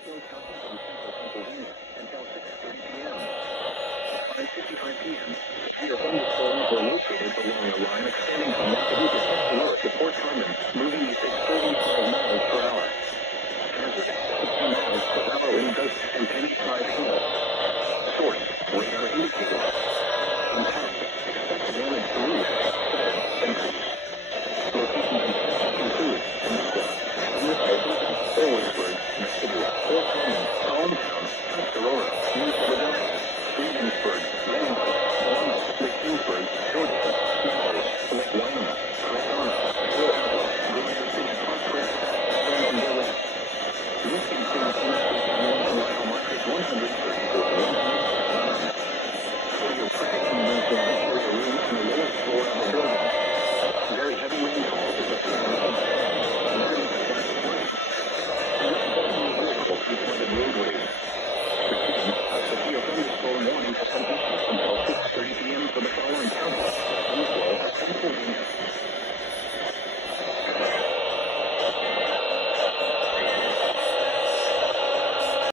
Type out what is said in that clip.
still counting from central Pennsylvania until 6:30 p.m. At 5:55 p.m., severe thunderstorms were located along a line extending from Massachusetts north to Fort Carmen, moving east at 35 miles per hour. Hazard, 60 miles per hour wind gusts and 10-5 hail. Source, radar indicator. Impact, expected damage to roofs, siding, and trees. Locations and paths include Temecula, Allentown, Owensburg, Mesquite, Fort Carmen, Allentown, Tuscarora, New Philadelphia, Regensburg, Langley, Walnut, Lake Kingsburg, Georgetown, Smells, Lake Wyoming, Crestona, Colorado, Glacier City, Hot Springs, Stanton Village. This includes Interstate 1 mile markers 134 to 100.